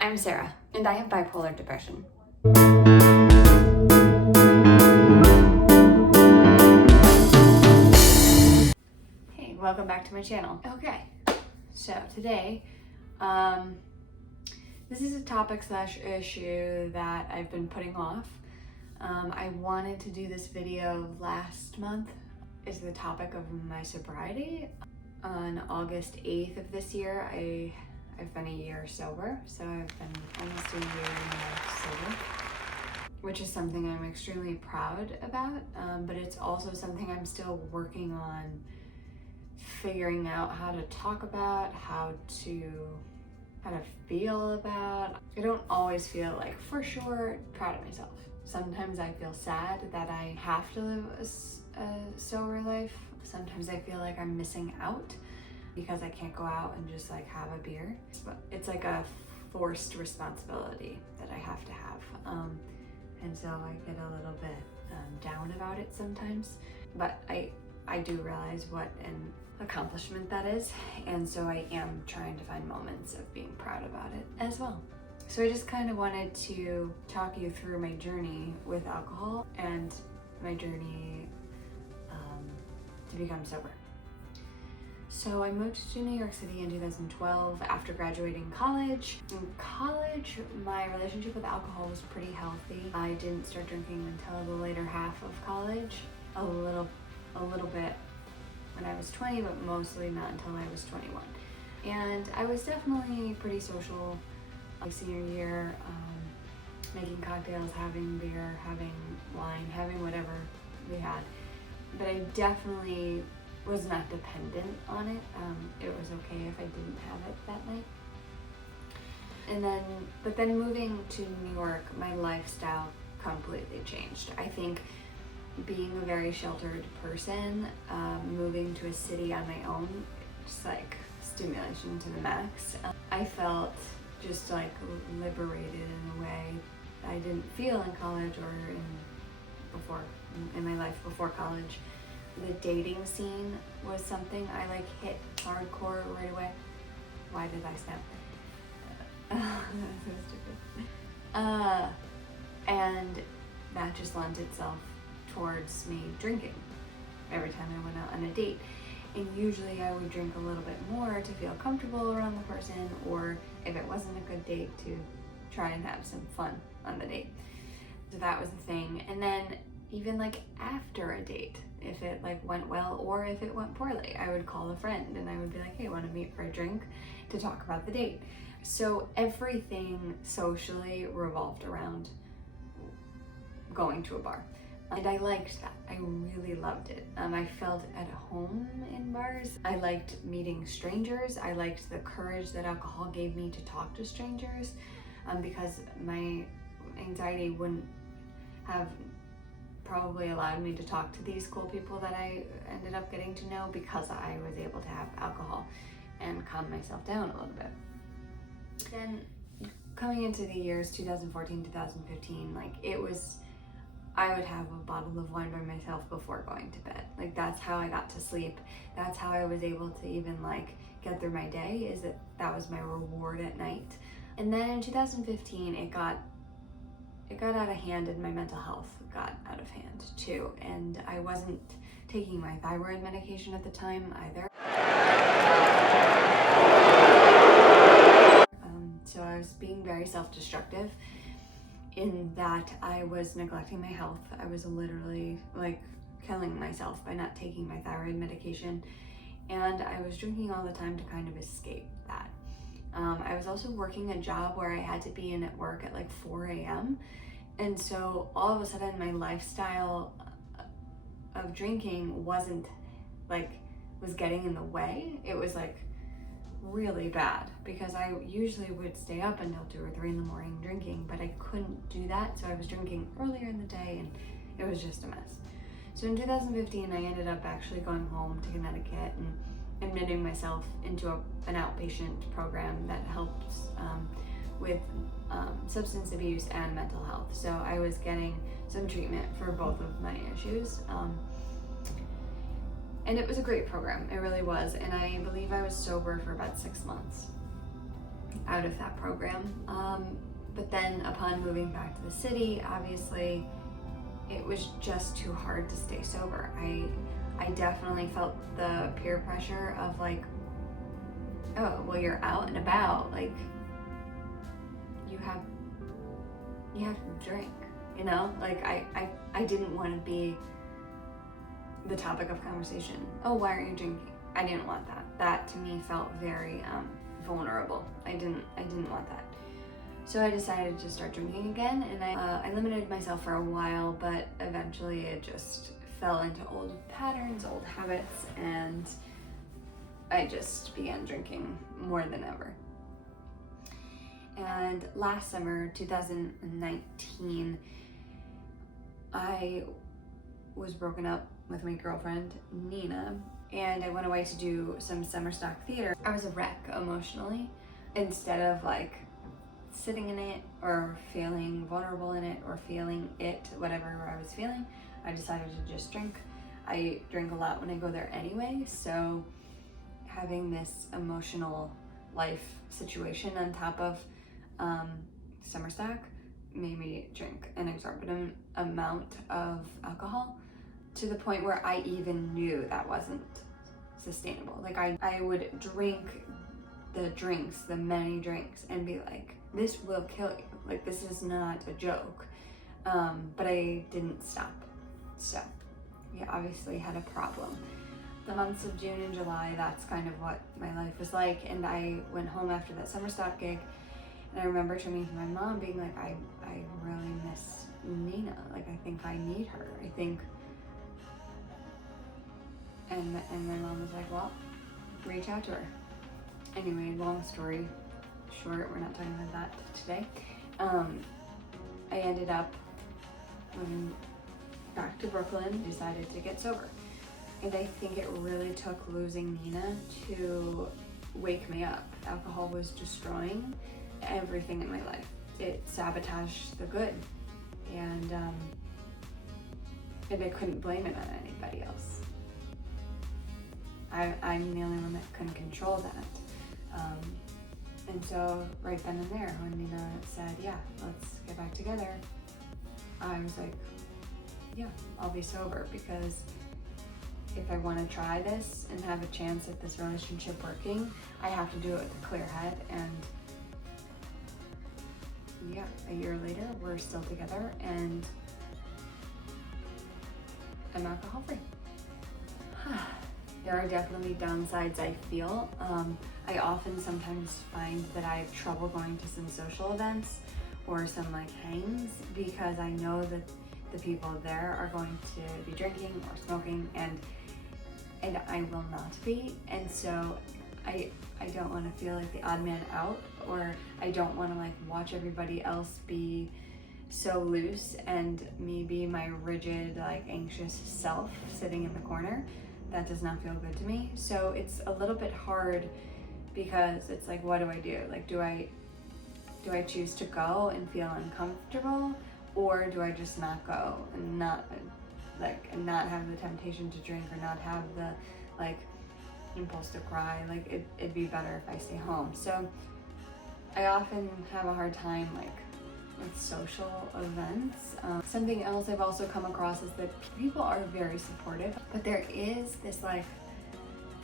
I'm Sarah, and I have bipolar depression. Hey, welcome back to my channel. Okay, so today, this is a topic/issue that I've been putting off. I wanted to do this video last month. Is the topic of my sobriety. On August 8th of this year, I've been a year sober, so I've been almost a year and a half sober, which is something I'm extremely proud about, but it's also something I'm still working on figuring out how to talk about, how to feel about. I don't always feel like for sure proud of myself. Sometimes I feel sad that I have to live a sober life. Sometimes I feel like I'm missing out because I can't go out and just like have a beer. It's like a forced responsibility that I have to have. And so I get a little bit down about it sometimes, but I do realize what an accomplishment that is. And so I am trying to find moments of being proud about it as well. So I just kind of wanted to talk you through my journey with alcohol and my journey to become sober. So I moved to New York City in 2012 after graduating college. In college, my relationship with alcohol was pretty healthy. I didn't start drinking until the later half of college, a little bit when I was 20, but mostly not until I was 21. And I was definitely pretty social my senior year, making cocktails, having beer, having wine, having whatever we had. But I definitely was not dependent on it. It was okay if I didn't have it that night. But then moving to New York, my lifestyle completely changed. I think being a very sheltered person, moving to a city on my own, just like stimulation to the max. I felt just like liberated in a way I didn't feel in college or in my life before college. The dating scene was something I like hit hardcore right away. Why did I snap? That's so stupid. And that just lent itself towards me drinking every time I went out on a date. And usually I would drink a little bit more to feel comfortable around the person, or if it wasn't a good date, to try and have some fun on the date. So that was the thing. And then even like after a date, if it like went well or if it went poorly, I would call a friend and I would be like, hey, want to meet for a drink to talk about the date. So everything socially revolved around going to a bar. And I liked that. I really loved it. I felt at home in bars. I liked meeting strangers. I liked the courage that alcohol gave me to talk to strangers, because my anxiety wouldn't have probably allowed me to talk to these cool people that I ended up getting to know because I was able to have alcohol and calm myself down a little bit. Then coming into the years 2014, 2015, like I would have a bottle of wine by myself before going to bed. Like that's how I got to sleep. That's how I was able to even like get through my day, is that was my reward at night. And then in 2015, it got out of hand and my mental health got out of hand too. And I wasn't taking my thyroid medication at the time either. So I was being very self-destructive in that I was neglecting my health. I was literally like killing myself by not taking my thyroid medication. And I was drinking all the time to kind of escape that. I was also working a job where I had to be in at work at like 4 a.m. And so all of a sudden my lifestyle of drinking was getting in the way. It was like really bad because I usually would stay up until 2 or 3 in the morning drinking, but I couldn't do that. So I was drinking earlier in the day and it was just a mess. So in 2015, I ended up actually going home to Connecticut and admitting myself into an outpatient program that helps with substance abuse and mental health. So I was getting some treatment for both of my issues. And it was a great program, it really was. And I believe I was sober for about 6 months. out of that program. But then upon moving back to the city, obviously it was just too hard to stay sober. I definitely felt the peer pressure of like, oh, well, you're out and about, like you have to drink, you know? Like I didn't want to be the topic of conversation. Oh, why aren't you drinking? I didn't want that. That to me felt very vulnerable. I didn't want that. So I decided to start drinking again, and I limited myself for a while, but eventually it just fell into old patterns, old habits, and I just began drinking more than ever. And last summer, 2019, I was broken up with my girlfriend, Nina, and I went away to do some summer stock theater. I was a wreck emotionally. Instead of like sitting in it or feeling vulnerable in it or feeling it, whatever I was feeling, I decided to just drink. I drink a lot when I go there anyway, so having this emotional life situation on top of summer stock made me drink an exorbitant amount of alcohol, to the point where I even knew that wasn't sustainable. Like I would drink the many drinks and be like, this will kill you. Like, this is not a joke. But I didn't stop. So we obviously had a problem. The months of June and July, that's kind of what my life was like. And I went home after that summer stock gig, and I remember turning to my mom being like, I really miss Nina. Like, I think I need her. I think. And my mom was like, well, reach out to her. Anyway, long story short, we're not talking about that today. I ended up moving back to Brooklyn, decided to get sober. And I think it really took losing Nina to wake me up. Alcohol was destroying everything in my life. It sabotaged the good. And I couldn't blame it on anybody else. I'm the only one that couldn't control that. And so right then and there, when Nina said, yeah, let's get back together, I was like, yeah, I'll be sober, because if I want to try this and have a chance at this relationship working, I have to do it with a clear head. And yeah, a year later, we're still together, and I'm alcohol free. There are definitely downsides I feel. I often sometimes find that I have trouble going to some social events or some like hangs, because I know that the people there are going to be drinking or smoking, and I will not be. And so I don't want to feel like the odd man out, or I don't want to like watch everybody else be so loose and me be my rigid, like anxious self sitting in the corner. That does not feel good to me. So it's a little bit hard, because it's like, what do I do? Like, do I choose to go and feel uncomfortable, or do I just not go and not have the temptation to drink, or not have the like impulse to cry? Like, it'd be better if I stay home. So I often have a hard time like with social events. Something else I've also come across is that people are very supportive, but there is this like,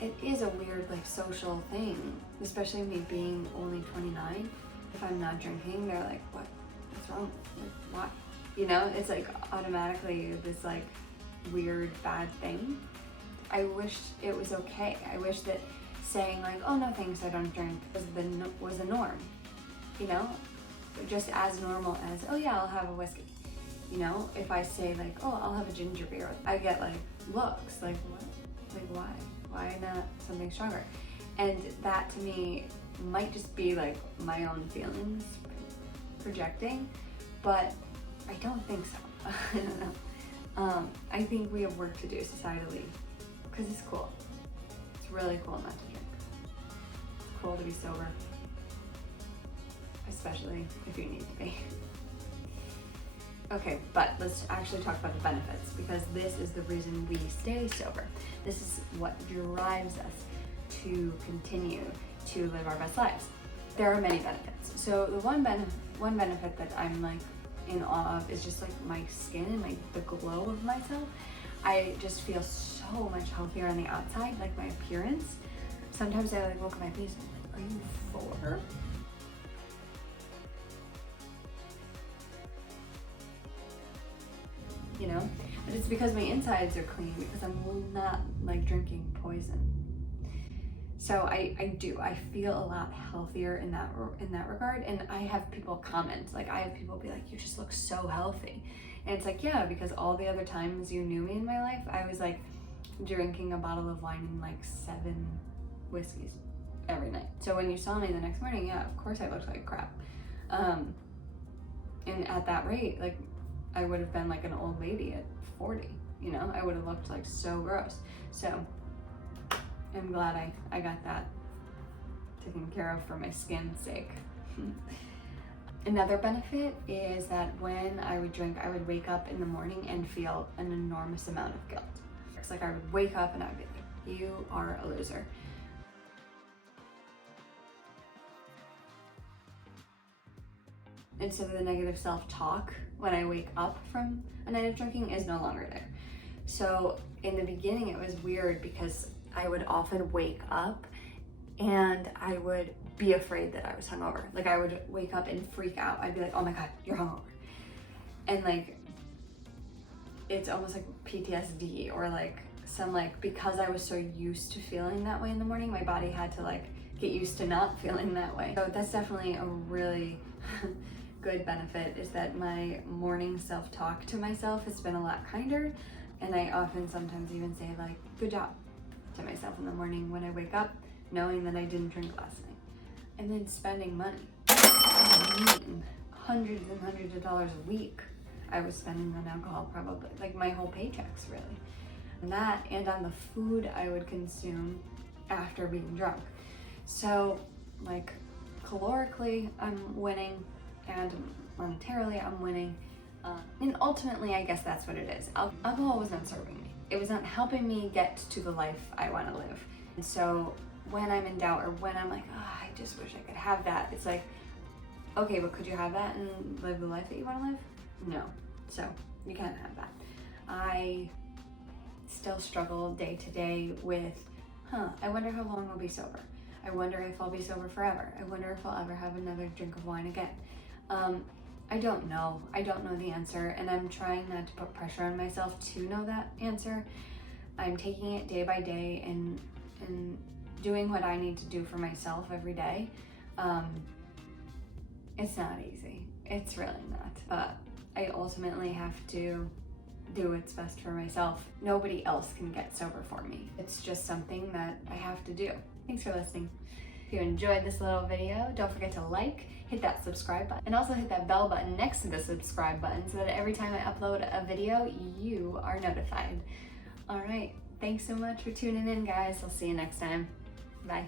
it is a weird like social thing, especially me being only 29. If I'm not drinking, they're like, what's wrong? Like, why? You know, it's like automatically this like weird bad thing. I wish it was okay. I wish that saying like, oh no thanks, I don't drink, was a norm, you know? Just as normal as, oh yeah, I'll have a whiskey. You know, if I say like, oh, I'll have a ginger beer, I get like looks like, what? Like, why? Why not something stronger? And that to me might just be like my own feelings projecting, but I don't think so. I don't know. I think we have work to do societally, because it's cool. It's really cool not to drink. It's cool to be sober. Especially if you need to be. Okay, but let's actually talk about the benefits, because this is the reason we stay sober. This is what drives us to continue to live our best lives. there are many benefits. So the one benefit that I'm like in awe of is just like my skin and the glow of myself. I just feel so much healthier on the outside, like my appearance. Sometimes I like look at my face and I'm like, are you 4? You know? But it's because my insides are clean, because I'm not like drinking poison. So I feel a lot healthier in that regard. And I have people comment, like I have people be like, you just look so healthy. And it's like, yeah, because all the other times you knew me in my life, I was like drinking a bottle of wine and like 7 whiskeys every night. So when you saw me the next morning, yeah, of course I looked like crap. And at that rate, like I would have been like an old lady at 40, you know? I would have looked like so gross. So I'm glad I got that taken care of for my skin's sake. Another benefit is that when I would drink, I would wake up in the morning and feel an enormous amount of guilt. It's like I would wake up and I'd be like, you are a loser. And so the negative self-talk when I wake up from a night of drinking is no longer there. So in the beginning it was weird because I would often wake up and I would be afraid that I was hungover. Like I would wake up and freak out. I'd be like, oh my God, you're hungover. And like, it's almost like PTSD or like some like, because I was so used to feeling that way in the morning, my body had to like get used to not feeling that way. So that's definitely a really good benefit, is that my morning self-talk to myself has been a lot kinder. And I often sometimes even say like, good job to myself in the morning when I wake up, knowing that I didn't drink last night. And then spending money. Hundreds and hundreds of dollars a week I was spending on alcohol, probably like my whole paychecks really. And that, and on the food I would consume after being drunk. So like calorically I'm winning and monetarily I'm winning. And ultimately I guess that's what it is. Alcohol was not serving me. It was not helping me get to the life I want to live. And so when I'm in doubt or when I'm like, oh, I just wish I could have that, it's like, okay, but could you have that and live the life that you want to live? No. So you can't have that. I still struggle day to day with, I wonder how long I'll be sober. I wonder if I'll be sober forever. I wonder if I'll ever have another drink of wine again. I don't know. I don't know the answer, and I'm trying not to put pressure on myself to know that answer. I'm taking it day by day and doing what I need to do for myself every day. It's not easy. It's really not. But I ultimately have to do what's best for myself. Nobody else can get sober for me. It's just something that I have to do. Thanks for listening. If you enjoyed this little video, don't forget to like, hit that subscribe button, and also hit that bell button next to the subscribe button so that every time I upload a video, you are notified. All right, thanks so much for tuning in, guys. I'll see you next time. Bye.